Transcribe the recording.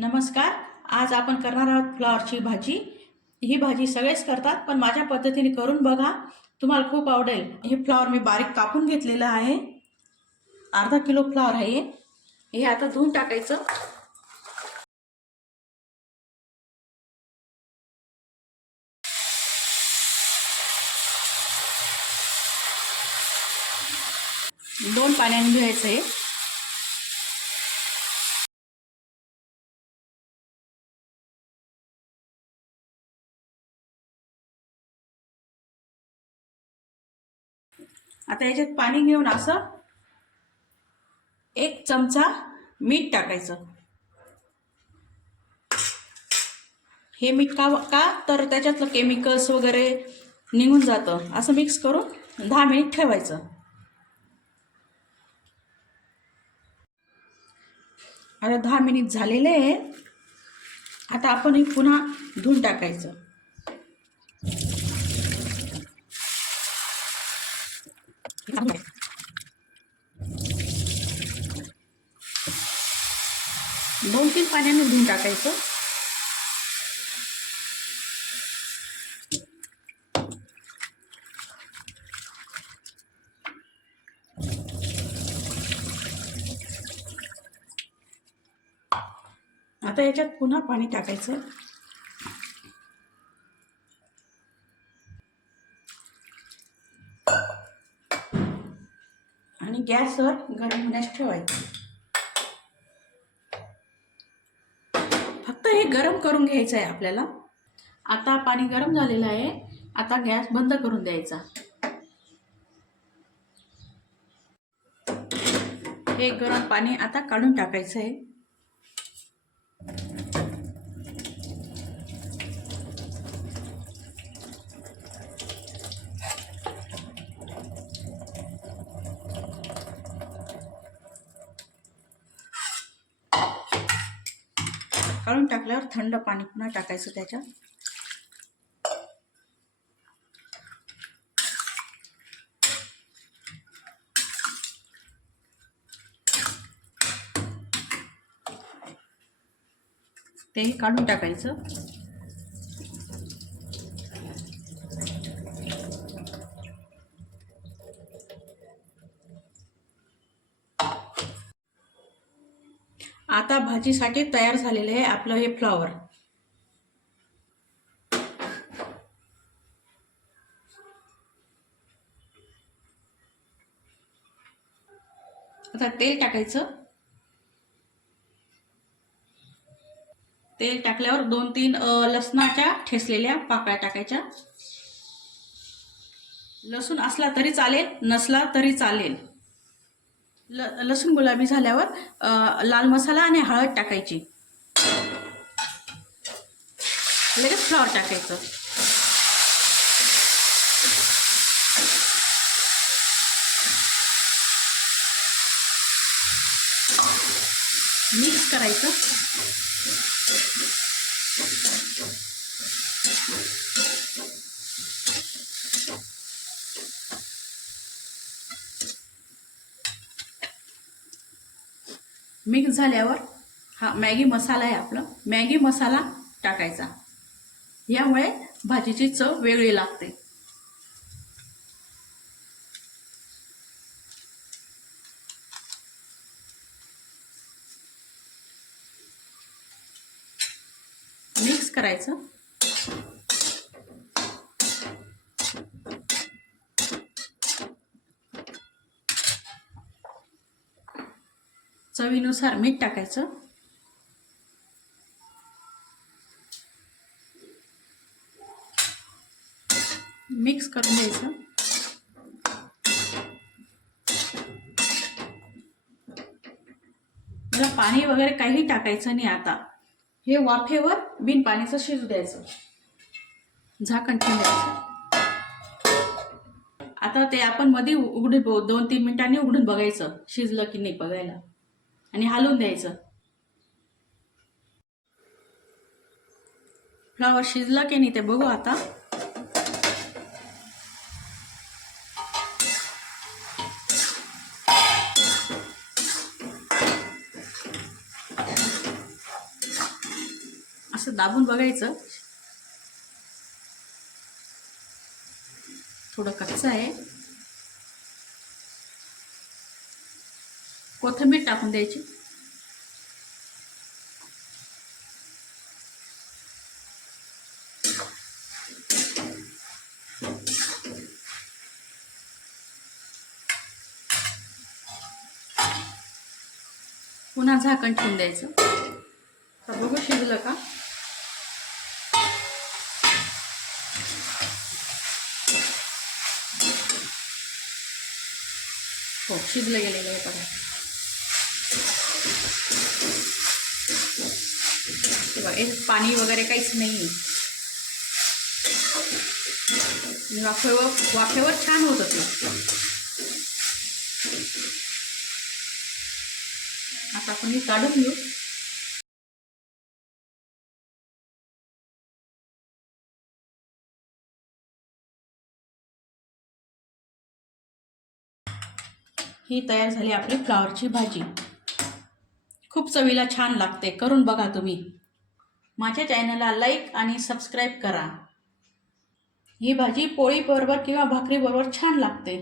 नमस्कार. आज आपण करणार आहोत फ्लॉवरची भाजी. ही भाजी सगळेच करतात, पण माझ्या पद्धतीने करून बघा, तुम्हाला खूप आवडेल. हे फ्लॉवर मी बारीक कापून घेतलेलं आहे. अर्धा किलो फ्लॉवर आहे. हे आता धुवून टाकायचं. दोन पाण्याने धुवायचं आहे. आता याच्यात पाणी घेऊन असं 1 चमचा मीठ टाकायचं. हे मीठ का तर त्याच्यातलं केमिकल्स वगैरे निघून जातं. असं मिक्स करून 10 मिनिट ठेवायचं. आता 10 मिनिट झालेले आहे. आता आपण हे पुन्हा धुवून टाकायचं. दोन तीन पाण्याने धुवून टाकायचं. आता याच्यात पुन्हा पाणी टाकायचं. आणि गॅसवर गरम होण्यास ठेवायचं. फक्त हे गरम करून घ्यायचं आहे आपल्याला. आता पाणी गरम झालेलं आहे. आता गॅस बंद करून द्यायचा. हे गरम पाणी आता काढून टाकायचं आहे. काढून टाकल्यावर थंड पाणी पुन्हा टाकायचं त्याच्यात. तेही काढून टाकायचं. आता भाजीसाठी तयार झालेले आहे आपलं हे फ्लॉवर. आता तेल टाकायचं. तेल टाकल्यावर 2-3 लसणाच्या ठेचलेल्या पाकळ्या टाकायच्या. लसूण असला तरी चालेल, नसला तरी चालेल. लसूण गुलाबी झाल्यावर लाल मसाला आणि हळद टाकायची. लगेच फ्लॉवर टाकायचं. मिक्स करायचं. मिक्स झाल्यावर हा मॅगी मसाला आहे आपला. मॅगी मसाला टाकायचा. यामुळे भाजीची चव वेगळी लागते. मिक्स करायचं. चवीनुसार मीठ टाकायचं. मिक्स करून द्यायचं. याला पाणी वगैरे काही टाकायचं नाही. आता हे वाफेवर बिन पाण्याचं शिजू द्यायचं. झाकण ठेवून द्यायचं. आता ते आपण मध्ये उघडून 2-3 मिनिटांनी उघडून बघायचं शिजलं की नाही बघायला, आणि हलवून द्यायचं. फ्लॉवर शिजलं की नाही ते बघू आता. असं दाबून बघायचं. थोडं कच्चं आहे. कोथिंबीर टाकून द्यायची. पुन्हा झाकण ठेवून द्यायचं. तर बघू शिजलं का. हो, शिजलं गेलेलं आहे बघा. पाणी वगैरे काहीच नाही. वाफेवर छान होत ते. आता आपण हे काढून घेऊ. ही तयार झाली आपली फ्लॉवरची भाजी. खूप चवीला छान लागते. करून बघा तुम्ही. माझ्या चॅनलला लाईक आणि सबस्क्राईब करा. ही भाजी पोळी बरोबर किंवा भाकरी बरोबर छान लागते.